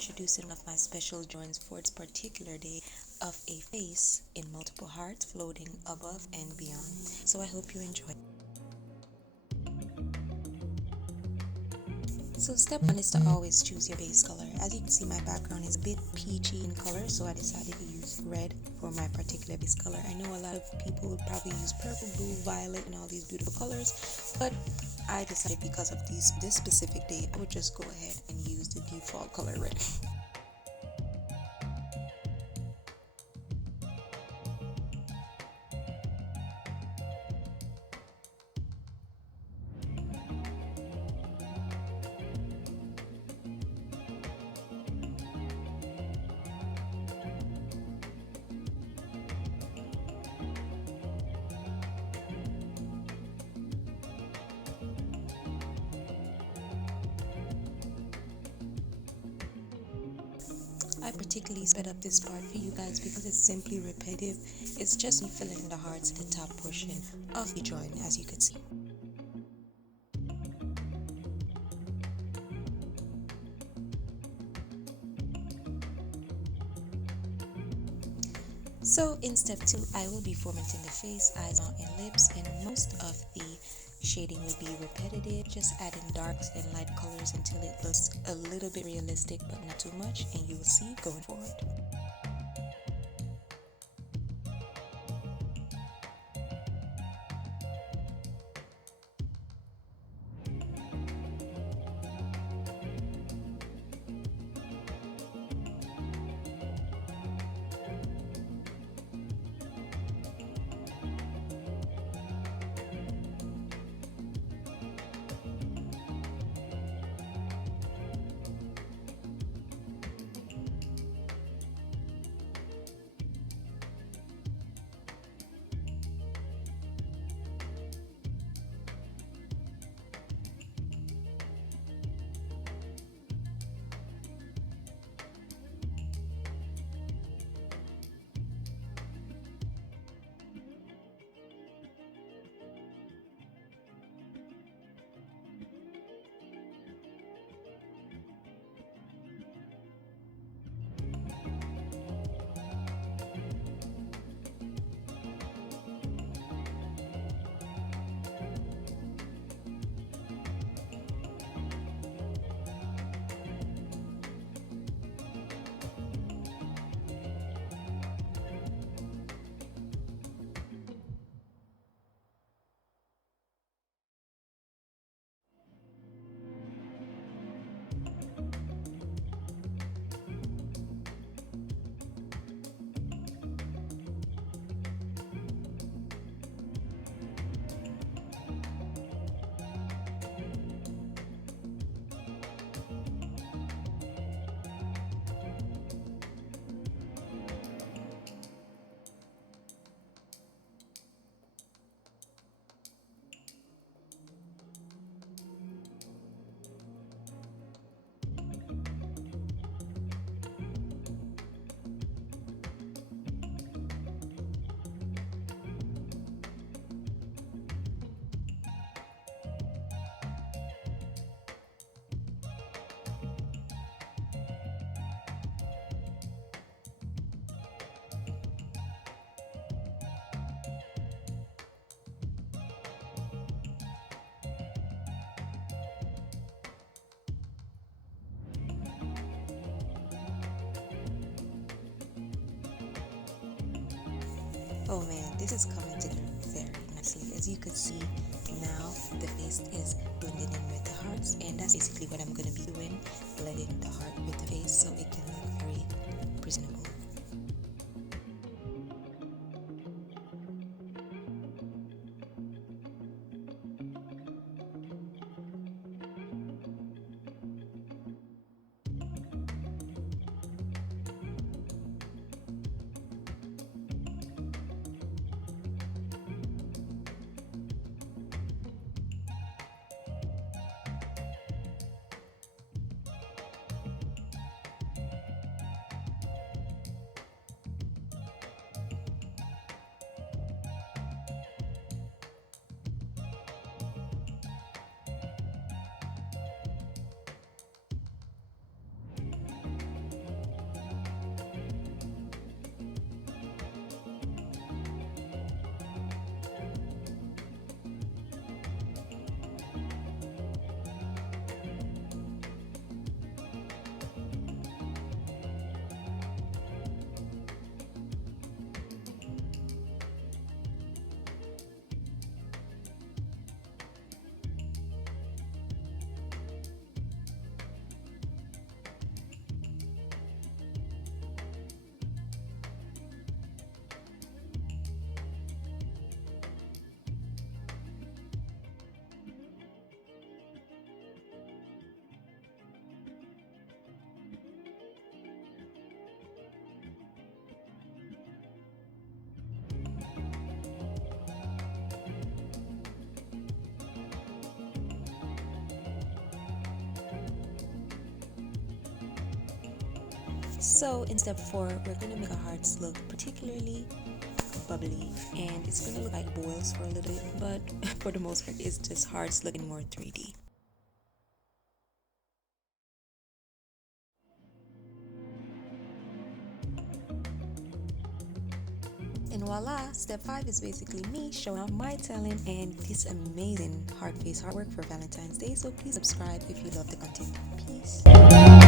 introducing one of my special drawings for this particular day of a face in multiple hearts floating above and beyond. So I hope you enjoy. So step one is to always choose your base color. As you can see, my background is a bit peachy in color, so I decided to use red for my particular base color. I know a lot of people would probably use purple, blue, violet, and all these beautiful colors, but I decided because of this specific day, I would just go ahead and use the default color red. I particularly sped up this part for you guys because it's simply repetitive. It's just me filling the hearts in the top portion of the drawing, as you could see. So in step 2, I will be formatting the face, eyes, mouth, and lips, and most of the shading will be repetitive, just adding darks and light colors until it looks a little bit realistic but not too much, and you will see going forward. Oh man, this is coming together very nicely. As you could see, now the face is blending in with the hearts, and that's basically what I'm going to be doing, blending the heart with the face so it can look very presentable. So in step 4, we're going to make our hearts look particularly bubbly, and it's going to look like boils for a little bit, but for the most part it's just hearts looking more 3D. And voila, step 5 is basically me showing off my talent and this amazing heart face artwork for Valentine's Day. So please subscribe if you love the content. Peace.